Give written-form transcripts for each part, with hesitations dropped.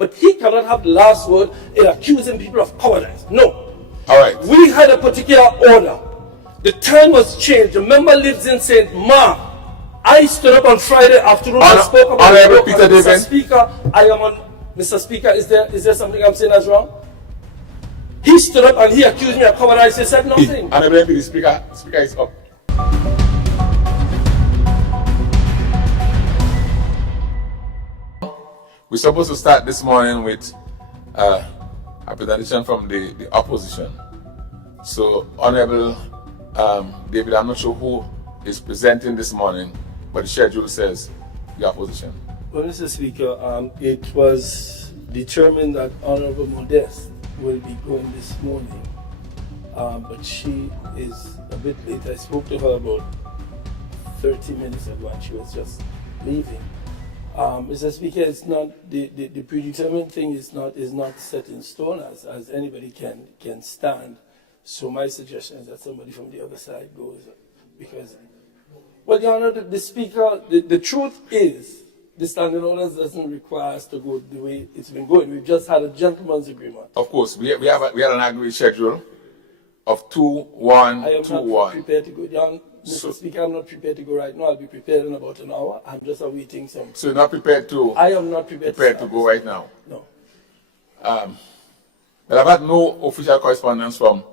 but he cannot have the last word in accusing people of cowardice. No. All right. We had a particular order. The time was changed. The member lives in St. Mark. I stood up on Friday afternoon and spoke about Honorable Peter Mr. David. Speaker, I am on. Mr. Speaker, is there something I'm saying that's wrong? He stood up and he accused me of cowardice. He said nothing. Honorable MP, the speaker is up. We're supposed to start this morning with a presentation from the opposition. So, Honorable David, I'm not sure who is presenting this morning, but the schedule says the opposition. Well, Mr. Speaker, it was determined that Honorable Modeste will be going this morning, but she is a bit late. I spoke to her about 30 minutes ago and she was just leaving. Mr. Speaker, it's not the predetermined thing is not set in stone as anybody can stand. So my suggestion is that somebody from the other side goes, because, well, Your Honor, the Speaker, the truth is, the standing orders doesn't require us to go the way it's been going. We've just had a gentleman's agreement. Of course, we had an agreed schedule of 2-1-2-1. I am not prepared to go down. Mr. Speaker, I'm not prepared to go right now. I'll be prepared in about an hour. I'm just awaiting some. So you're not prepared to? I am not prepared to go right now? No. But I've had no official correspondence from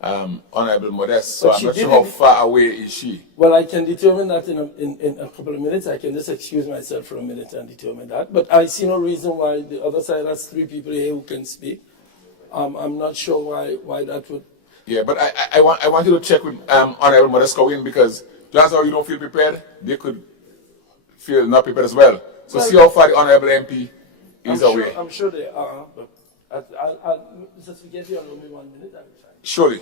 Honorable Modeste, so I'm not sure how far away is she. Well, I can determine that in a couple of minutes. I can just excuse myself for a minute and determine that. But I see no reason why the other side has 3 people here who can speak. I'm not sure why that would. Yeah, but I want you to check with Honorable Modeste Cohen, because just how you don't feel prepared, they could feel not prepared as well. So see how far the Honorable MP is away. I'm sure they are, but Mr. Speaker, if you allow me 1 minute, I will try. Surely.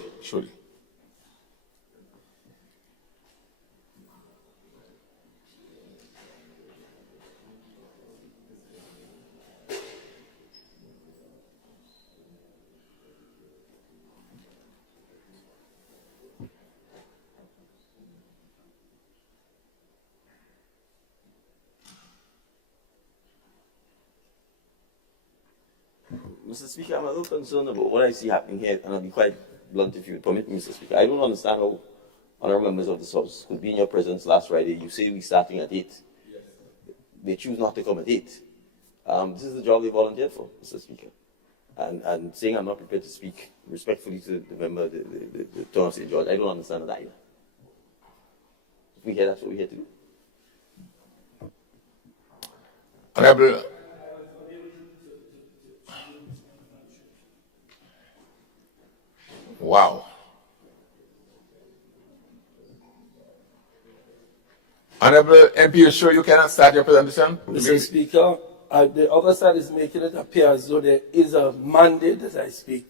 Mr. Speaker, I'm a little concerned about what I see happening here, and I'll be quite blunt if you would permit me, Mr. Speaker. I don't understand how honorable members of this House could be in your presence last Friday. You say we're starting at 8. Yes. They choose not to come at 8. This is the job they volunteered for, Mr. Speaker. And saying I'm not prepared to speak respectfully to the member, the Town of St. George, I don't understand that either. If we hear that's what we're here to do. Honorable. Wow. Honorable MP, you sure you cannot start your presentation? Mr. Speaker, the other side is making it appear as though there is a mandate as I speak.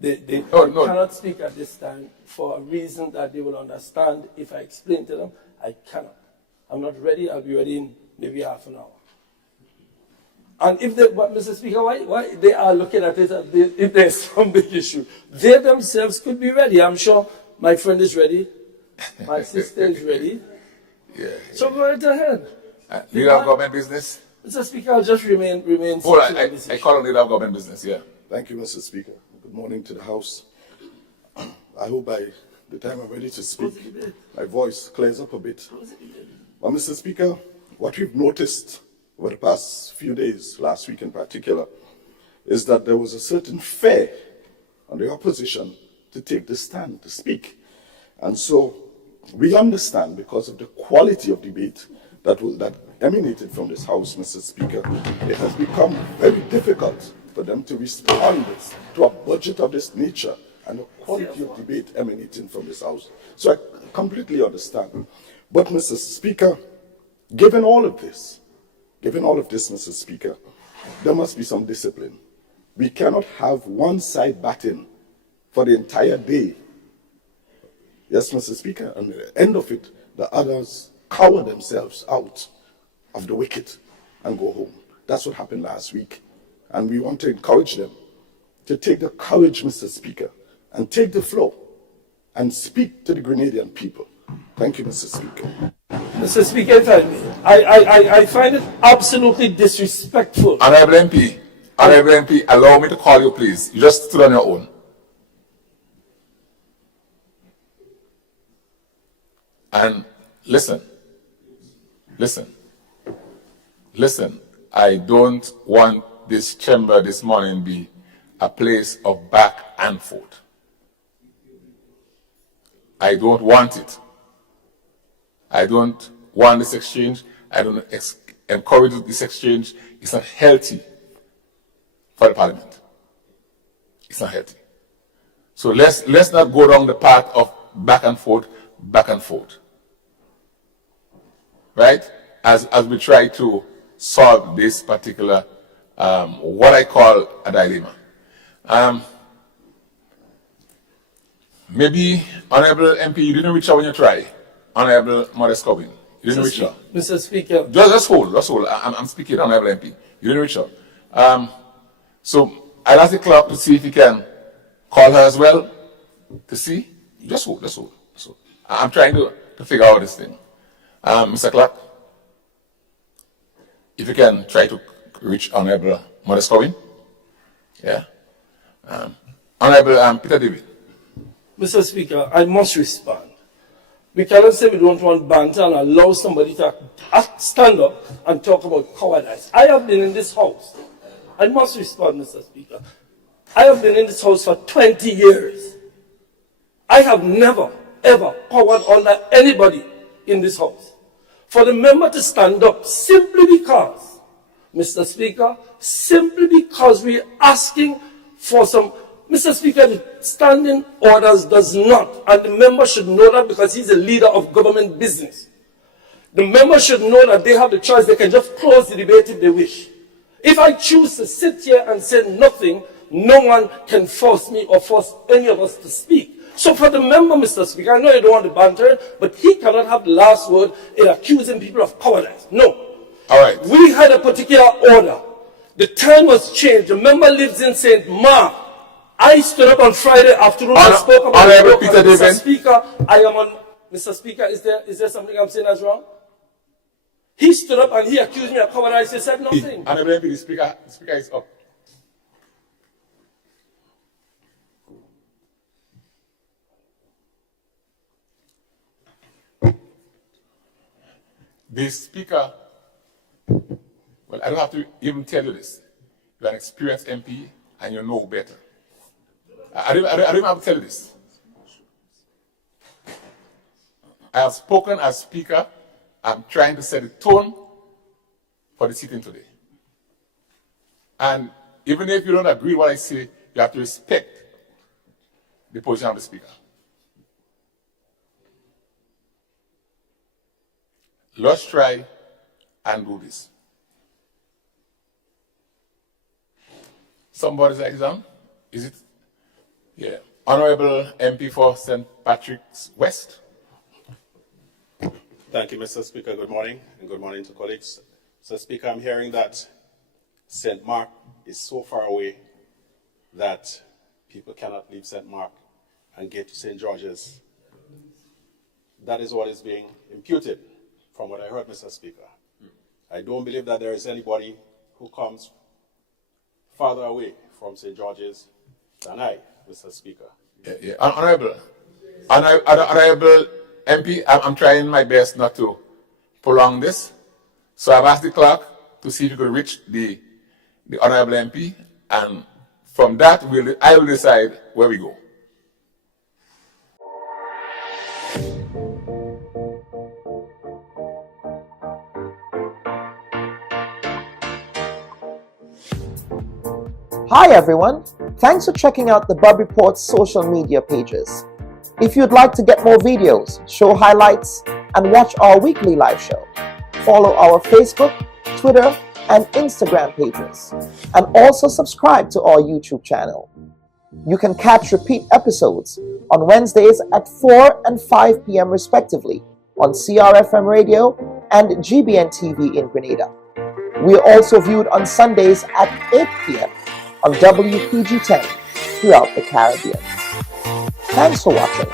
They cannot speak at this time for a reason that they will understand if I explain to them. I cannot. I'm not ready. I'll be ready in maybe half an hour. And if but Mr. Speaker, why they are looking at it if there's some big issue? They themselves could be ready. I'm sure my friend is ready. My sister is ready. Yeah. So go right ahead. Leader of government business? Mr. Speaker, I'll just remain. Hold on, I call on leader of government business, yeah. Thank you, Mr. Speaker. Good morning to the House. I hope by the time I'm ready to speak, my voice clears up a bit. But Mr. Speaker, what we've noticed over the past few days, last week in particular, is that there was a certain fear on the opposition to take the stand, to speak. And so we understand, because of the quality of debate that emanated from this House, Mr. Speaker, it has become very difficult for them to respond to a budget of this nature and the quality of debate emanating from this House. So I completely understand. But Mr. Speaker, given all of this, Mr. Speaker, there must be some discipline. We cannot have one side batting for the entire day. Yes, Mr. Speaker, and at the end of it, the others cower themselves out of the wicket and go home. That's what happened last week. And we want to encourage them to take the courage, Mr. Speaker, and take the floor and speak to the Grenadian people. Thank you, Mr. Speaker. Mr. Speaker, if I may, I find it absolutely disrespectful. Honorable MP, Honorable MP, allow me to call you, please. You just stood on your own. And listen. I don't want this chamber this morning be a place of back and forth. I don't want it. I don't want this exchange. I don't encourage this exchange. It's not healthy for the parliament. It's not healthy. So let's not go down the path of back and forth. Right? As we try to solve this particular, what I call a dilemma. Maybe, Honorable MP, you didn't reach out when you tried. Honorable Modest Cobbin, you didn't reach out. Mr. Speaker. Just hold. I'm speaking, Honorable MP. You didn't reach out. So I'll ask the clerk to see if he can call her as well to see. Just hold. I'm trying to figure out this thing. Mr. Clerk, if you can try to reach Honorable Modest Cobbin. Yeah. Honorable Peter David. Mr. Speaker, I must respond. We cannot say we don't want banter and allow somebody to stand up and talk about cowardice. I have been in this house. I must respond, Mr. Speaker. I have been in this house for 20 years. I have never, ever cowered under anybody in this house. For the member to stand up simply because, Mr. Speaker, simply because we're asking for some. Mr. Speaker, the standing orders does not, and the member should know that because he's a leader of government business. The member should know that they have the choice. They can just close the debate if they wish. If I choose to sit here and say nothing, no one can force me or force any of us to speak. So for the member, Mr. Speaker, I know you don't want to banter, but he cannot have the last word in accusing people of cowardice. No. All right. We had a particular order. The time was changed. The member lives in St. Mark. I stood up on Friday afternoon and spoke about it. Mr. Speaker, I am on. Mr. Speaker, is there something I'm saying that's wrong? He stood up and he accused me of cowardice. He said nothing. Honorable MP, the speaker is up. The speaker, well, I don't have to even tell you this. You're an experienced MP and you know better. I don't even have to tell you this. I have spoken as speaker. I'm trying to set the tone for the sitting today. And even if you don't agree with what I say, you have to respect the position of the speaker. Let's try and do this. Somebody's exam? Is it? Yeah. Honorable MP for St. Patrick's West. Thank you, Mr. Speaker. Good morning, and good morning to colleagues. Mr. Speaker, I'm hearing that St. Mark is so far away that people cannot leave St. Mark and get to St. George's. That is what is being imputed from what I heard, Mr. Speaker. I don't believe that there is anybody who comes farther away from St. George's than I, Mr. Speaker. Yeah. Honorable MP, I'm trying my best not to prolong this. So I've asked the clerk to see if you could reach the Honorable MP, and from that I will decide where we go. Hi everyone, thanks for checking out the Bub Report's social media pages. If you'd like to get more videos, show highlights, and watch our weekly live show, follow our Facebook, Twitter, and Instagram pages, and also subscribe to our YouTube channel. You can catch repeat episodes on Wednesdays at 4 and 5 p.m. respectively on CRFM Radio and GBN TV in Grenada. We are also viewed on Sundays at 8 p.m. on WPG 10 throughout the Caribbean. Thanks for watching.